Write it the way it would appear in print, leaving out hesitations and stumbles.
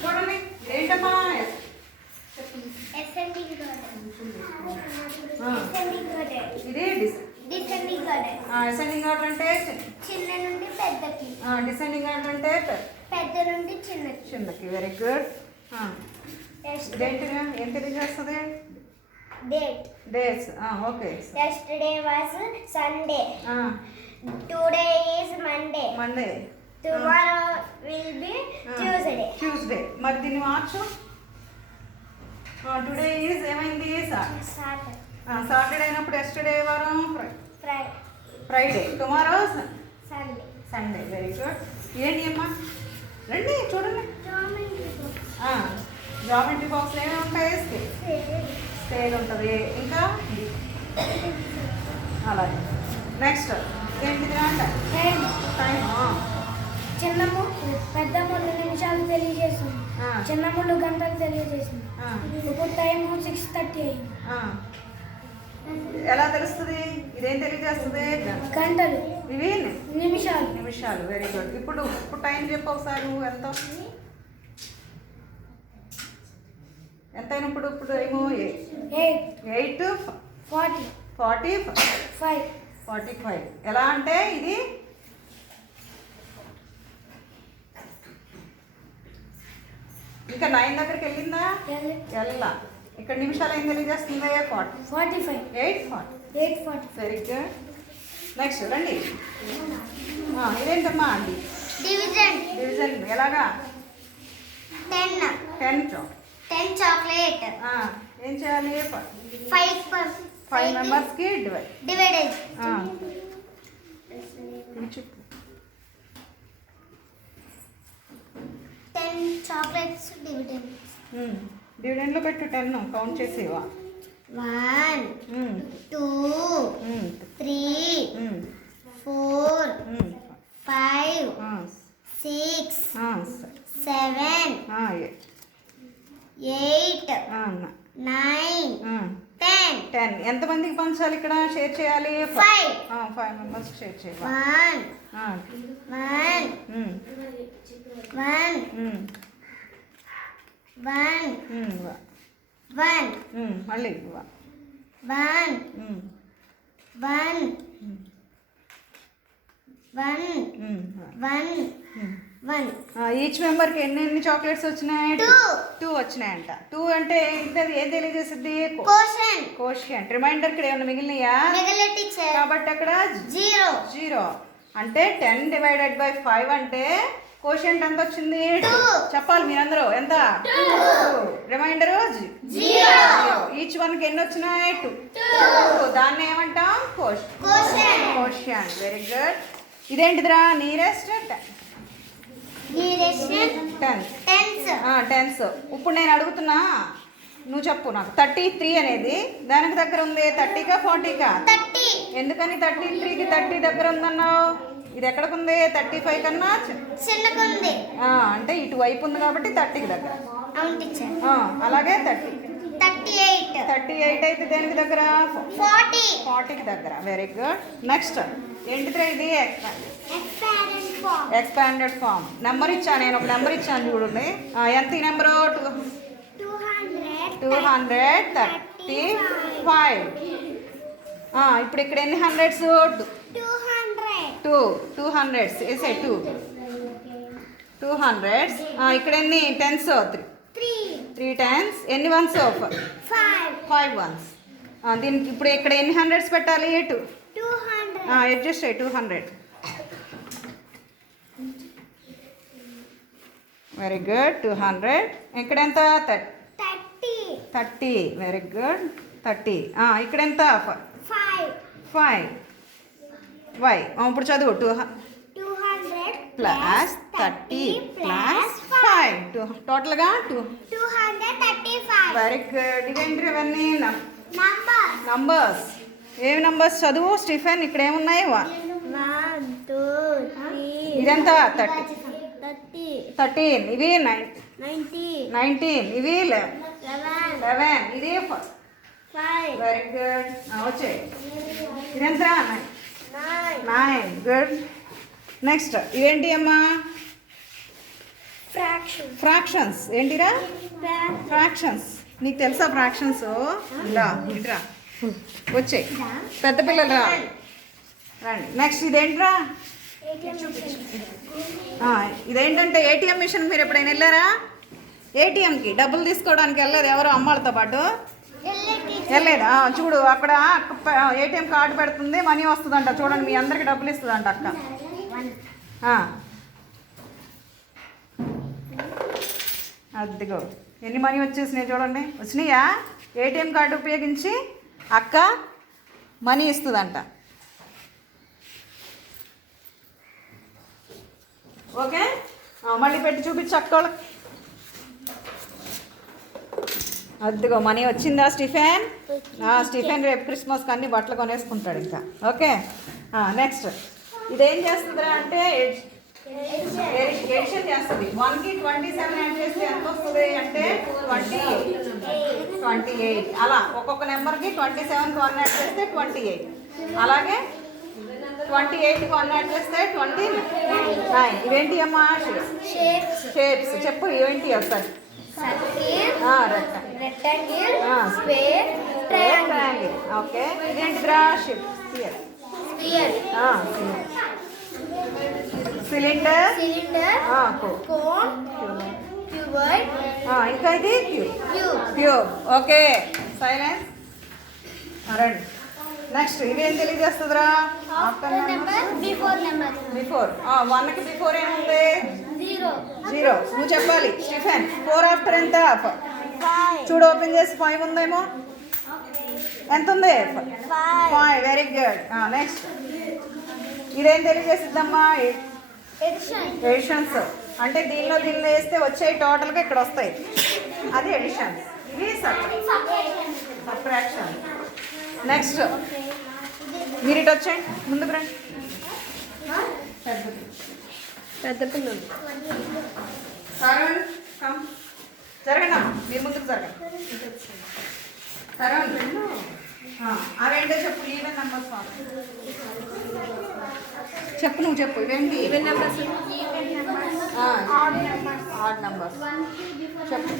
చూడండి ఏంటమ్మా ఇది అసెండింగ్ ఆర్డర్ అంటే చిన్న నుండి పెద్దకి, డిసెండింగ్ ఆర్డర్ అంటే పెద్ద నుండి చిన్నకి. Very good. ఇదేంటిగా ఏం తెలియజేస్తుంది? Days. Okay. Yesterday was Sunday. Today is Monday. Tomorrow will be Tuesday. మరి దీన్ని మార్చు. టుడే ఈజ్ ఏమైంది? సాటర్డే అయినప్పుడు ఎస్టర్డే వారం Friday, tomorrow Sunday. Very good. ఏంటి అమ్మా? రండి చూడండి. జామెంట్రీ బాక్స్లో ఏమేమి ఉంటాయి? స్కేల్ ఉంటుంది, ఇంకా అలాగే. నెక్స్ట్ ఏంటిది అంటే టైం. పెద్ద ముళ్ళు నిమిషాలు తెలియజేస్తుంది, చిన్న ముళ్ళు గంటలు తెలియజేస్తుంది. ఇప్పుడు టైం 6:30 అయింది. ఎలా తెలుస్తుంది? ఇదేం తెలియజేస్తుంది? గంటలు. ఇవి నిమిషాలు. Very good. ఇప్పుడు టైం చెప్పు ఒకసారి. ఎంత అయినప్పుడు? ఇప్పుడు ఏమో 8:45. ఎలా అంటే ఇది ఇంకా 9 దగ్గరికి వెళ్ళిందా? వెళ్ళా. ఇక్కడ నిమిషాలు ఏం తెలియజేస్తుంది? 45. 8:40. Very good. నెక్స్ట్ రండి. ఇదేంటమ్మా అండి? డివిజన్ ఎలాగా? 10 చాక్లెట్. ఏం చేయాలి? 5 మెంబర్స్కి డివైడ్. 10 చాక్లెట్స్ డివిడెండ్లో పెట్టు. 10 కౌంట్ చేసేవా? 1 2 3 4 5 6 7 8 9 10. ఎంతమందికి పంచాలి? ఇక్కడ షేర్ చేయాలి. 5 మెంబర్స్ షేర్ చేయాలి. 1 మళ్ళీ 1 ఈచ్ మెంబర్కి ఎన్ని చాక్లెట్స్ వచ్చినాయి? 2 వచ్చినాయంట. 2 అంటే ఏం తెలియజేస్తుంది? కోషియంట్. రిమైండర్ ఇక్కడ ఏమన్నా మిగిలినాయా? కాబట్టి అక్కడ 0. అంటే 10 డివైడెడ్ బై 5 అంటే కోషియంట్ ఎంత వచ్చింది? 2. చెప్పాలి మీరందరూ. ఎంత? 2. రిమైండర్ 0. ఈచ్ వన్కి ఎన్ని వచ్చినాయి? 2. దాన్ని ఏమంటాం? కోషియంట్. Very good. ఇదేంటిదిరా? Nearest tens. ఇప్పుడు నేను అడుగుతున్నా, నువ్వు చెప్పు నాకు. 33 అనేది దానికి దగ్గర ఉంది 30కా 40కా? ఎందుకని 33కి 30 దగ్గర ఉందన్నావు? ఇది ఎక్కడికి ఉంది? 35 కన్నా చిన్నకుంది. అంటే ఇటువైపు ఉంది కాబట్టి 30కి దగ్గర. అలాగే 38 అయితే దేనికి దగ్గర? 40కి దగ్గర. Very good. నెక్స్ట్ ఏంటిదిరా? ఇది ఎక్స్పాండెడ్ ఫామ్. నెంబర్ ఇచ్చాను నేను, ఒక నెంబర్ ఇచ్చాను చూడండి. ఎంత ఈ నెంబరు? 235. ఇప్పుడు ఇక్కడ ఎన్ని హండ్రెడ్స్? 2 హండ్రెడ్స్ వేసే. 2 హండ్రెడ్స్. ఇక్కడ ఎన్ని టెన్స్? 3 టెన్స్. ఎన్ని వన్స్? 5 వన్స్. దీనికి ఇప్పుడు ఇక్కడ ఎన్ని హండ్రెడ్స్ పెట్టాలి? 2. అడ్జస్ట్ 200. Very good. 200. ఇక్కడ ఎంత? 30. Very good. 30. ఇక్కడ ఎంత? 5. వై ఇప్పుడు చదువు. 200 ప్లస్ 30 ప్లస్ 5 టోటల్గా 235. Very good. ఇదేంటి? ఇవన్నీ నంబర్స్. ఏమి నంబర్స్ చదువు స్టీఫెన్? ఇక్కడ ఏమున్నాయి? 1 2 3. ఇదంతా 13. ఇవి 19. ఇవి 11. ఇది 5. Very good. వచ్చాయి. ఇదెంతరా 9. గుడ్. నెక్స్ట్ ఇదేంటి అమ్మా? ఫ్రాక్షన్స్. ఏంటిరా? ఫ్రాక్షన్స్. నీకు తెలుసా ఫ్రాక్షన్స్? ఇలా ఇట్రా వచ్చాయి, పెద్ద పిల్లలు రా రండి. నెక్స్ట్ ఇదేంట్రా? ఇదేంటంటే ఏటీఎం మిషన్. మీరు ఎప్పుడైనా వెళ్ళారా ఏటీఎంకి? డబ్బులు తీసుకోవడానికి వెళ్ళలేదు ఎవరు అమ్మాళ్ళతో పాటు? వెళ్ళలేదా? చూడు అక్కడ ఏటీఎం కార్డు పెడుతుంది, మనీ వస్తుందంట. చూడండి మీ అందరికి డబ్బులు ఇస్తుందంట అక్క. అదిగో ఎన్ని మనీ వచ్చేసినాయి చూడండి. వచ్చినాయా? ఏటీఎం కార్డు ఉపయోగించి అక్క మనీ ఇస్తుందంట. ఓకే, మళ్ళీ పెట్టి చూపించు అక్క. అదిగో మనీ వచ్చిందా స్టీఫెన్? స్టీఫెన్ రేపు క్రిస్మస్కి అన్ని బట్టలు కొనేసుకుంటాడు ఇంకా. ఓకే, నెక్స్ట్ ఇదేం చేస్తుందిరా అంటే ఎడిషన్ చేస్తుంది. 1కి 27 యాడ్ చేస్తే ఎంత వస్తుంది అంటే 28. అలా ఒక్కొక్క నెంబర్కి 27కి 1 యాడ్ చేస్తే 28. అలాగే 28కి 1 యాడ్ చేస్తే 29. ఇవేంటి అమ్మా? షేప్స్. చెప్పు ఇవేంటి ఒకసారి? ట్రయాంగిల్. ఓకే, ఇదేంటిదిరా? షేప్. సిలిండర్. కోన్. ఇంకా ఇది క్యూబ్. Okay, silence. రండి. నెక్స్ట్ ఇవేం తెలియజేస్తుందిరా? బిఫోర్. 1కి బిఫోర్ ఏముంది? 0. నువ్వు చెప్పాలి స్టీఫెన్. 4 ఆఫ్టర్ ఎంత? 5. చూడు ఓపెన్ చేసి 5 ఉందేమో. ఎంత ఉంది? 5. Very good. నెక్స్ట్ ఇదేం తెలియజేసిద్దమ్మా? ఎడిషన్స్. అంటే దీనిలో వేస్తే వచ్చాయి టోటల్గా ఇక్కడ వస్తాయి. అది ఎడిషన్స్. ఇవి సబ్ట్రాక్షన్. నెక్స్ట్ మీరు ఇటు వచ్చేయండి, ముందుకు రండి. పెద్ద పిల్లలు జరగండి, మీరు ముందుకు జరగండి. అవేంటో చెప్పు. ఈవెన్ నెంబర్స్ చెప్పు. నువ్వు చెప్పు. ఇవేంటి? ఈవెన్ నెంబర్స్, ఆడ్ నెంబర్స్ చెప్పు.